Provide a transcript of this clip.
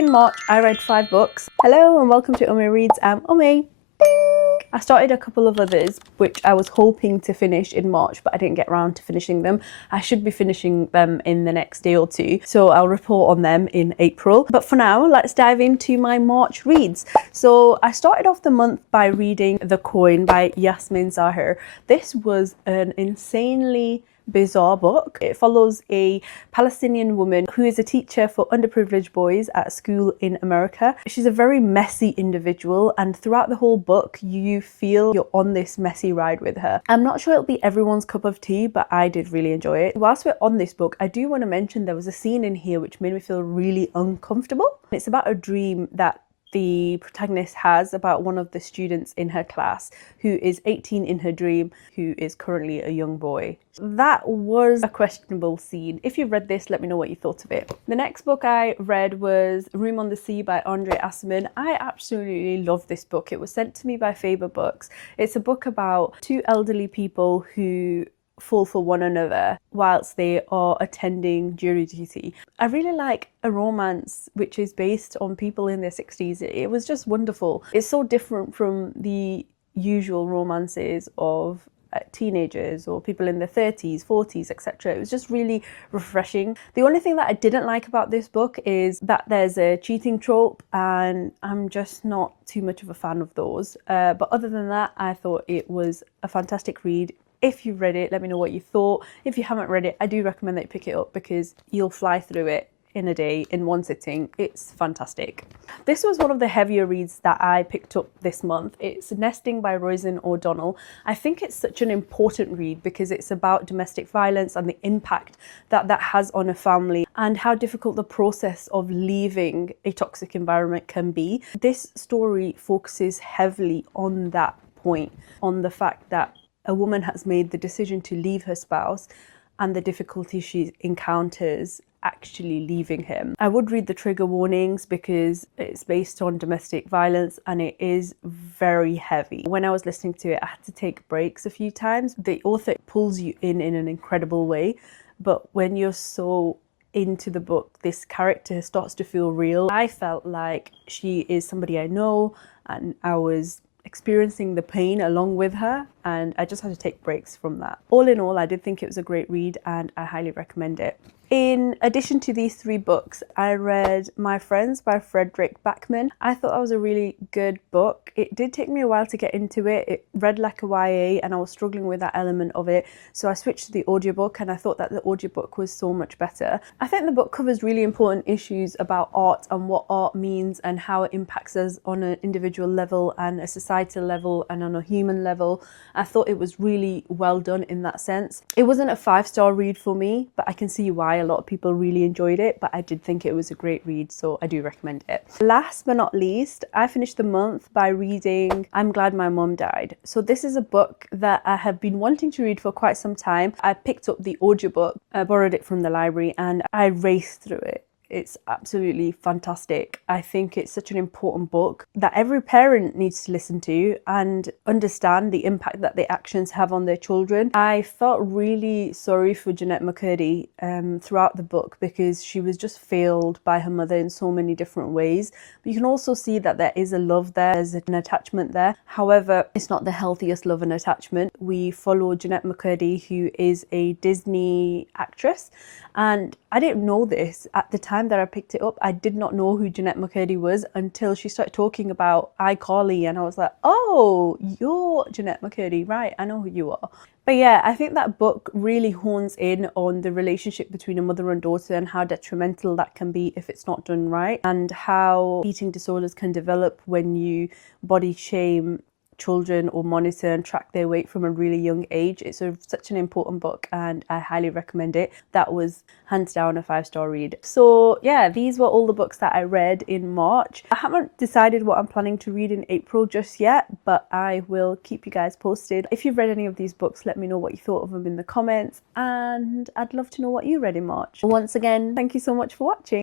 In March, I read 5 books. Hello and welcome to Umi Reads. I'm Umi. I started a couple of others which I was hoping to finish in March, but I didn't get around to finishing them. I should be finishing them in the next day or two, so I'll report on them in April. But for now, let's dive into my March reads. So I started off the month by reading The Coin by Yasmin Zahir. This was an insanely bizarre book. It follows a Palestinian woman who is a teacher for underprivileged boys at a school in America. She's a very messy individual, and throughout the whole book you feel you're on this messy ride with her. I'm not sure it'll be everyone's cup of tea, but I did really enjoy it. Whilst we're on this book, I do want to mention there was a scene in here which made me feel really uncomfortable. It's about a dream that the protagonist has about one of the students in her class who is 18 in her dream, who is currently a young boy. That was a questionable scene. If you've read this, let me know what you thought of it. The next book I read was Room on the Sea by Andre Asserman. I absolutely love this book. It was sent to me by Faber Books. It's a book about 2 elderly people who fall for one another whilst they are attending jury duty. I really like a romance which is based on people in their 60s. It was just wonderful. It's so different from the usual romances of teenagers or people in their 30s, 40s, etc. It was just really refreshing. The only thing that I didn't like about this book is that there's a cheating trope, and I'm just not too much of a fan of those. But other than that, I thought it was a fantastic read. If you've read it, let me know what you thought. If you haven't read it, I do recommend that you pick it up because you'll fly through it in a day, in one sitting. It's fantastic. This was one of the heavier reads that I picked up this month. It's Nesting by Roisin O'Donnell. I think it's such an important read because it's about domestic violence and the impact that that has on a family and how difficult the process of leaving a toxic environment can be. This story focuses heavily on that point, on the fact that a woman has made the decision to leave her spouse and the difficulty she encounters actually leaving him. I would read the trigger warnings because it's based on domestic violence and it is very heavy. When I was listening to it, I had to take breaks a few times. The author pulls you in an incredible way, but when you're so into the book, this character starts to feel real. I felt like she is somebody I know, and I was experiencing the pain along with her, and I just had to take breaks from that. All in all, I did think it was a great read and I highly recommend it. In addition to these 3 books, I read My Friends by Fredrik Backman. I thought that was a really good book. It did take me a while to get into it. It read like a YA and I was struggling with that element of it. So I switched to the audiobook and I thought that the audiobook was so much better. I think the book covers really important issues about art and what art means and how it impacts us on an individual level and a societal level and on a human level. I thought it was really well done in that sense. It wasn't a 5-star read for me, but I can see why a lot of people really enjoyed it, but I did think it was a great read, so I do recommend it. Last but not least, I finished the month by reading I'm Glad My Mum Died. So this is a book that I have been wanting to read for quite some time. I picked up the audiobook, I borrowed it from the library, and I raced through it. It's absolutely fantastic. I think it's such an important book that every parent needs to listen to and understand the impact that the actions have on their children. I felt really sorry for Jeanette McCurdy throughout the book because she was just failed by her mother in so many different ways. But you can also see that there is a love there, there's an attachment there. However, it's not the healthiest love and attachment. We follow Jeanette McCurdy, who is a Disney actress, and I didn't know this at the time that I picked it up. I did not know who Jeanette McCurdy was until she started talking about iCarly, and I was like, oh, you're Jeanette McCurdy, right? I know who you are. But yeah, I think that book really hones in on the relationship between a mother and daughter and how detrimental that can be if it's not done right, and how eating disorders can develop when you body shame children or monitor and track their weight from a really young age. It's such an important book and I highly recommend it. That was hands down a 5-star read. So yeah, these were all the books that I read in March. I haven't decided what I'm planning to read in April just yet, but I will keep you guys posted. If you've read any of these books, let me know what you thought of them in the comments, and I'd love to know what you read in March. Once again, thank you so much for watching.